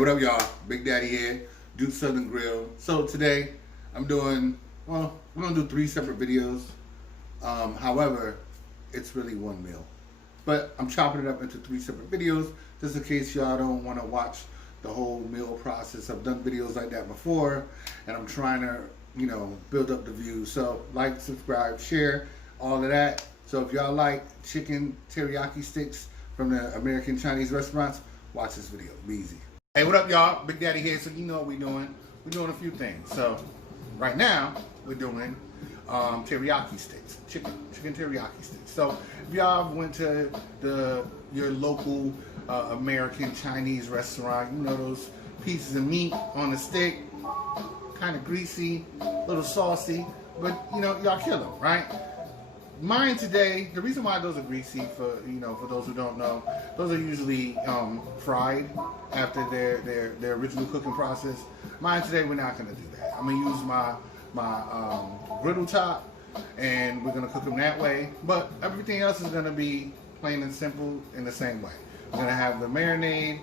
What up, y'all? Big Daddy here, Duke Southern Grill. So today I'm doing, well, we're gonna do 3 separate videos. However, it's really one meal. But I'm chopping it up into 3 separate videos just in case y'all don't want to watch the whole meal process. I've done videos like that before and I'm trying to, build up the views. So like, subscribe, share, all of that. So if y'all like chicken teriyaki sticks from the American Chinese restaurants, watch this video. Be easy. Hey, what up, y'all? Big Daddy here. So you know what we're doing. We're doing a few things. So right now we're doing teriyaki sticks, chicken teriyaki sticks. So if y'all went to your local American Chinese restaurant, you know those pieces of meat on the stick, kind of greasy, a little saucy, but y'all kill them, right? Mine today, the reason why those are greasy, for those who don't know, those are usually fried after their original cooking process. Mine today, we're not gonna do that. I'm gonna use my griddle top, and we're gonna cook them that way. But everything else is gonna be plain and simple in the same way. We're gonna have the marinade.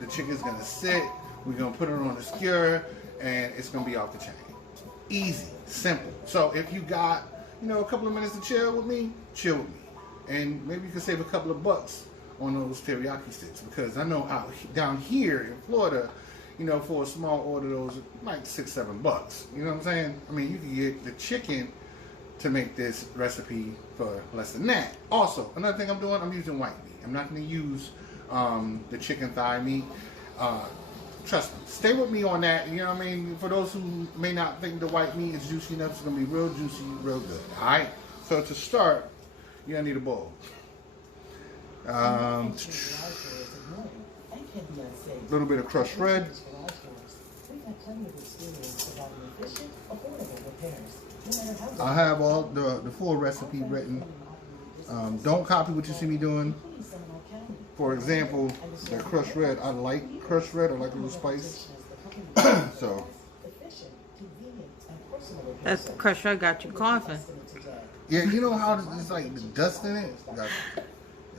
The chicken's gonna sit. We're gonna put it on the skewer, and it's gonna be off the chain. Easy, simple. So if you got a couple of minutes to chill with me, and maybe you can save a couple of bucks on those teriyaki sticks, because I know down here in Florida, for a small order, those like $6-7. You know what I'm saying? I mean, you can get the chicken to make this recipe for less than that. Also, another thing I'm doing, I'm using white meat. I'm not going to use the chicken thigh meat. Trust me, stay with me on that. You know what I mean? For those who may not think the white meat is juicy enough, it's going to be real juicy, real good. Alright? So to start, you're going to need a bowl. A little bit of crushed red. I have all the full recipe written. Don't copy what you see me doing. For example, the crushed red, I like crushed red. I like a little spice. So that's crushed red got you coughing. Yeah, you know how there's like the dust in it?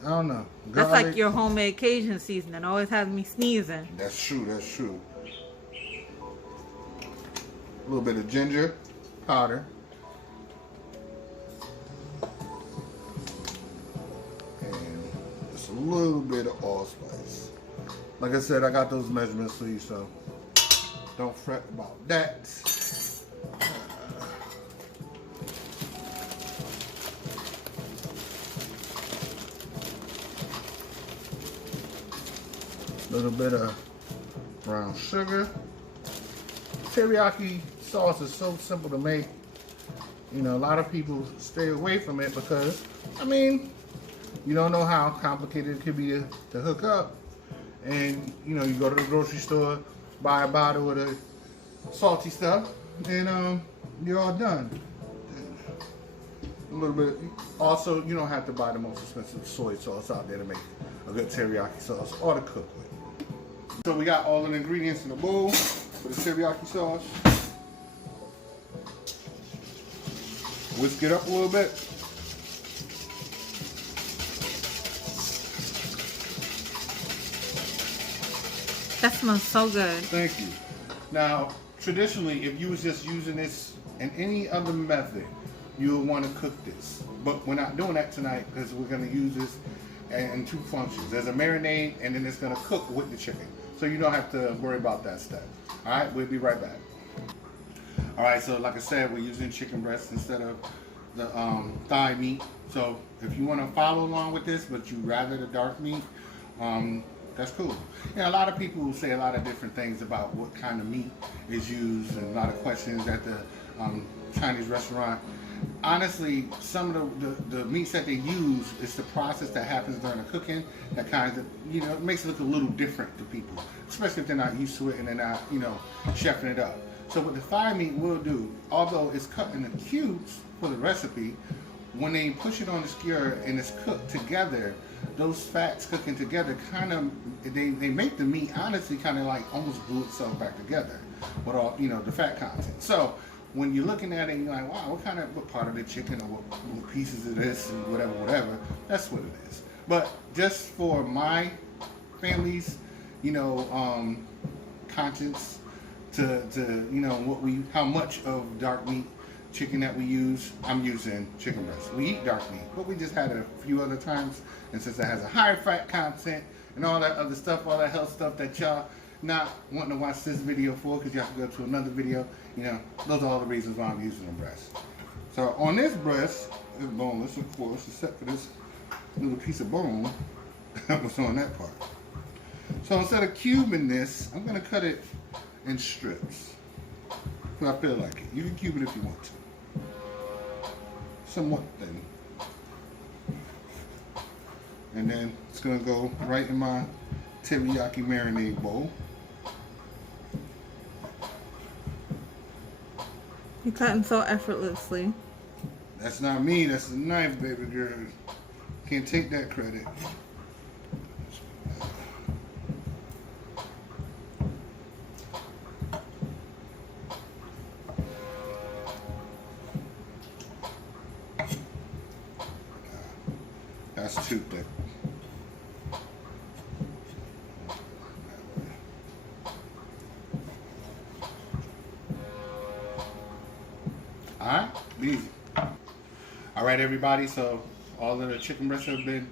I don't know. That's like your homemade Cajun seasoning. Always has me sneezing. That's true. A little bit of ginger powder. A little bit of allspice. Like I said, I got those measurements for you, so don't fret about that. A little bit of brown sugar. Teriyaki sauce is so simple to make. A lot of people stay away from it because, you don't know how complicated it could be to hook up. And, you go to the grocery store, buy a bottle of the salty stuff, and you're all done. A little bit. Also, you don't have to buy the most expensive soy sauce out there to make a good teriyaki sauce or to cook with. So we got all the ingredients in the bowl for the teriyaki sauce. Whisk it up a little bit. That smells so good. Thank you. Now, traditionally, if you was just using this in any other method, you would want to cook this. But we're not doing that tonight because we're going to use this in 2 functions. There's a marinade, and then it's going to cook with the chicken. So you don't have to worry about that step. All right, we'll be right back. All right, so like I said, we're using chicken breast instead of the thigh meat. So if you want to follow along with this, but you rather the dark meat, that's cool. A lot of people say a lot of different things about what kind of meat is used, and a lot of questions at the Chinese restaurant. Honestly, some of the meats that they use is the process that happens during the cooking that kind of, it makes it look a little different to people, especially if they're not used to it and they're not, chefing it up. So what the thigh meat will do, although it's cut into cubes for the recipe, when they push it on the skewer and it's cooked together, those fats cooking together they make the meat honestly kind of like almost glue itself back together with all the fat content. So when you're looking at it, you're like, wow, what part of the chicken or what pieces of this and whatever. That's what it is. But just for my family's, conscience to you know how much of dark meat chicken that we use. I'm using chicken breast. We eat dark meat, but we just had it a few other times, and since it has a higher fat content and all that other stuff, all that health stuff that y'all not wanting to watch this video for because you have to go to another video, you know, those are all the reasons why I'm using the breast. So on this breast, it's boneless, of course, except for this little piece of bone that was on that part. So instead of cubing this, I'm going to cut it in strips. But I feel like it. You can cube it if you want to. Somewhat thin. And then it's going to go right in my teriyaki marinade bowl. You're cutting so effortlessly. That's not me, that's the knife, baby girl. Can't take that credit. That's too thick. Alright, easy. Alright everybody, so all of the chicken breasts have been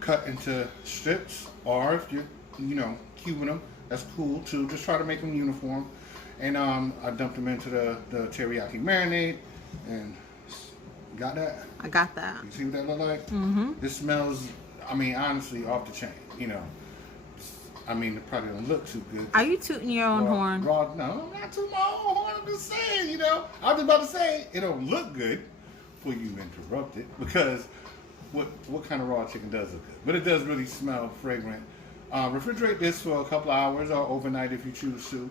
cut into strips, or if you're, you know, cubing them, that's cool too. Just try to make them uniform. And I dumped them into the teriyaki marinade, and got that? I got that. You see what that look like? Mm-hmm. This smells, I mean, honestly, off the chain, you know. I mean, it probably don't look too good. Are you tooting your own horn? No, I'm not tooting my own horn. I'm just saying, you know. I was about to say, it don't look good before you interrupt it, because what kind of raw chicken does look good? But it does really smell fragrant. Refrigerate this for a couple of hours or overnight if you choose to.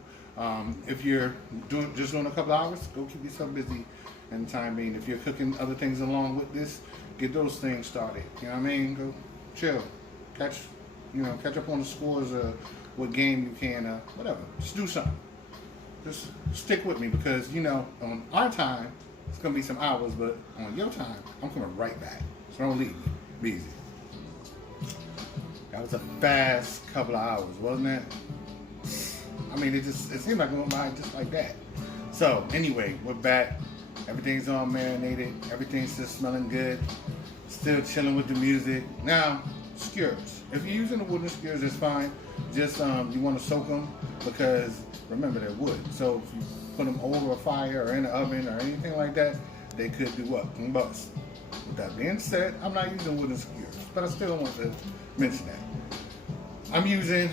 If you're just doing a couple of hours, go keep yourself busy in the time being. If you're cooking other things along with this, get those things started. You know what I mean? Go chill, catch up on the scores or what game you can, whatever. Just do something. Just stick with me, because you know on our time it's gonna be some hours, but on your time I'm coming right back. So don't leave me. Be easy. That was a fast couple of hours, wasn't it? I mean, it seemed like it went by just like that. So anyway, we're back. Everything's all marinated. Everything's just smelling good. Still chilling with the music. Now, skewers. If you're using the wooden skewers, it's fine. Just you want to soak them, because remember they're wood. So if you put them over a fire or in an oven or anything like that, they could do what? Combust. With that being said, I'm not using wooden skewers, but I still want to mention that. I'm using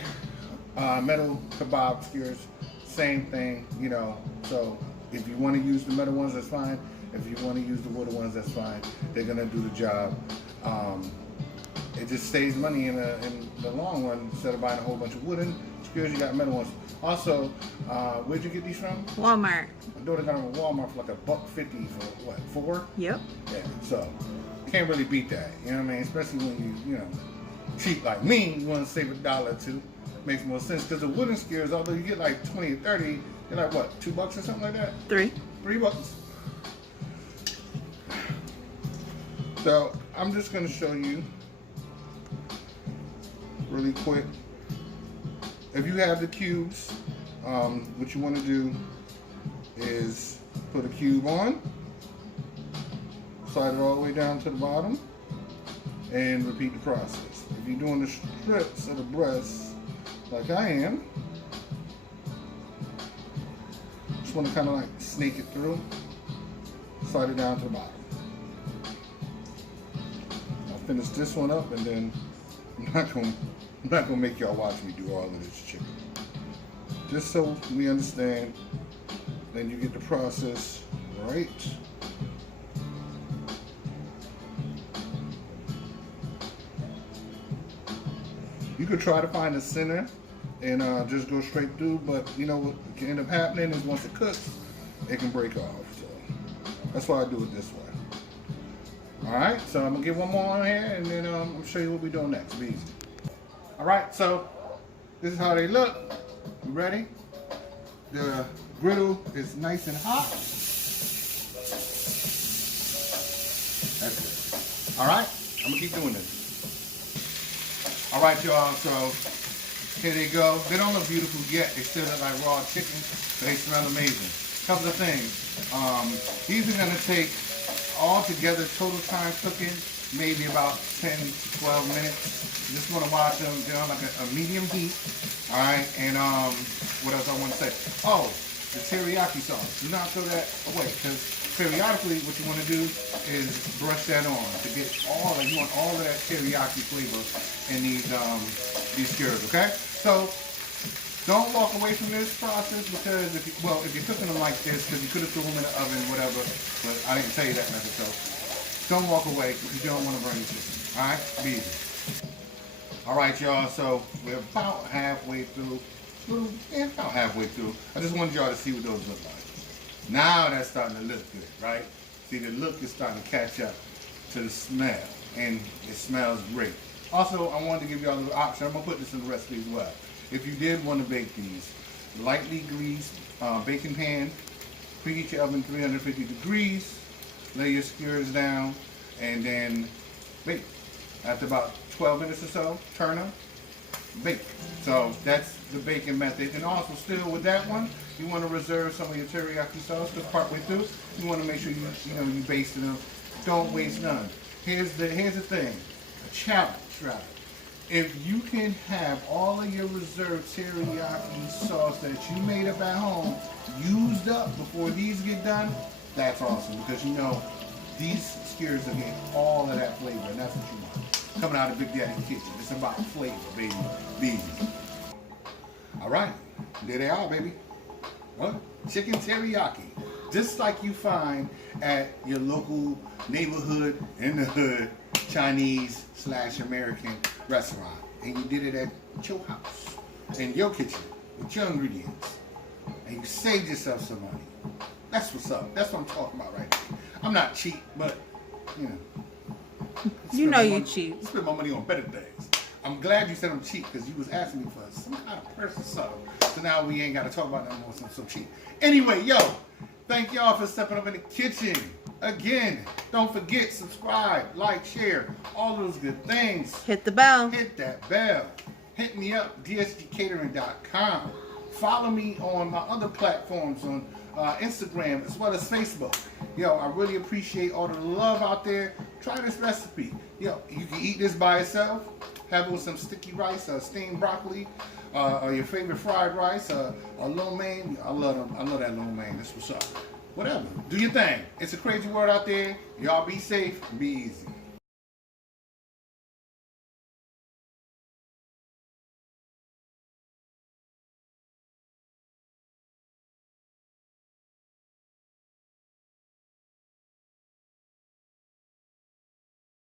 metal kebab skewers. Same thing, you know. So if you want to use the metal ones, that's fine. If you want to use the wooden ones, that's fine. They're gonna do the job. It just saves money in the long run. Instead of buying a whole bunch of wooden skewers, you got metal ones. Also, where'd you get these from? Walmart. My daughter got them at Walmart for like $1.50 for what, 4? Yep. Yeah. So can't really beat that. You know what I mean? Especially when you know, cheap like me, you want to save $1 or $2. Makes more sense, because the wooden skewers, although you get like 20 or 30, they're like what, $2 or something like that? $3. So I'm just gonna show you really quick. If you have the cubes, what you want to do is put a cube on, slide it all the way down to the bottom, and repeat the process. If you're doing the strips of the breast like I am, just want to kind of like snake it through, slide it down to the bottom. I'll finish this one up, and then I'm not gonna make y'all watch me do all of this chicken. Just so we understand, then you get the process right. You could try to find the center and just go straight through, but you know what can end up happening is once it cooks, it can break off. So that's why I do it this way. Alright, so I'm gonna get one more on here, and then I'm gonna show you what we're doing next. Be easy. Alright, so this is how they look. You ready? The griddle is nice and hot. That's it. Alright, I'm gonna keep doing this. Alright, y'all, so Here they go. They don't look beautiful yet. They still look like raw chicken, but they smell amazing. Couple of things. These are gonna take all together total time cooking, maybe about 10 to 12 minutes. You just wanna watch them. They're on like a medium heat. All right, and what else I want to say? Oh, the teriyaki sauce. Do not throw that away, because periodically what you want to do is brush that on to get all that. You want all of that teriyaki flavor in these skewers, okay? So don't walk away from this process, because if you're cooking them like this, because you could have threw them in the oven, whatever, but I didn't tell you that method, so don't walk away because you don't want to burn your chicken. All right, be easy. All right, y'all. So we're about halfway through. About halfway through. I just wanted y'all to see what those look like. Now that's starting to look good, right? See, the look is starting to catch up to the smell, and it smells great. Also, I wanted to give y'all a little option. I'm gonna put this in the recipe as well. If you did want to bake these, lightly greased baking pan, preheat your oven 350 degrees, lay your skewers down, and then bake. After about 12 minutes or so, turn them, bake. So that's the baking method. And also, still with that one, you want to reserve some of your teriyaki sauce, because partway through, you want to make sure you basted them. Don't waste none. Here's the thing, a challenge, rather. If you can have all of your reserved teriyaki sauce that you made up at home used up before these get done, that's awesome, because you know these skewers are getting all of that flavor, and that's what you want. Coming out of Big Daddy's kitchen. It's about flavor, baby. Be easy. All right, there they are, baby. What? Chicken teriyaki. Just like you find at your local neighborhood, in the hood, Chinese/American restaurant. And you did it at your house, in your kitchen, with your ingredients. And you saved yourself some money. That's what's up. That's what I'm talking about right now. I'm not cheap, but, you know. You know you're cheap. I spend my money on better things. I'm glad you said I'm cheap, because you was asking me for some kind of person, so now we ain't got to talk about that more, so I'm so cheap. Anyway, yo, thank y'all for stepping up in the kitchen. Again, don't forget, subscribe, like, share, all those good things. Hit the bell. Hit that bell. Hit me up, dsgcatering.com. Follow me on my other platforms on Instagram as well as Facebook. Yo, I really appreciate all the love out there. Try this recipe. Yo, you can eat this by itself. Have it with some sticky rice, steamed broccoli, or your favorite fried rice, or lo mein. I love them. I love that lo mein. That's what's up. Whatever. Do your thing. It's a crazy world out there. Y'all be safe and be easy.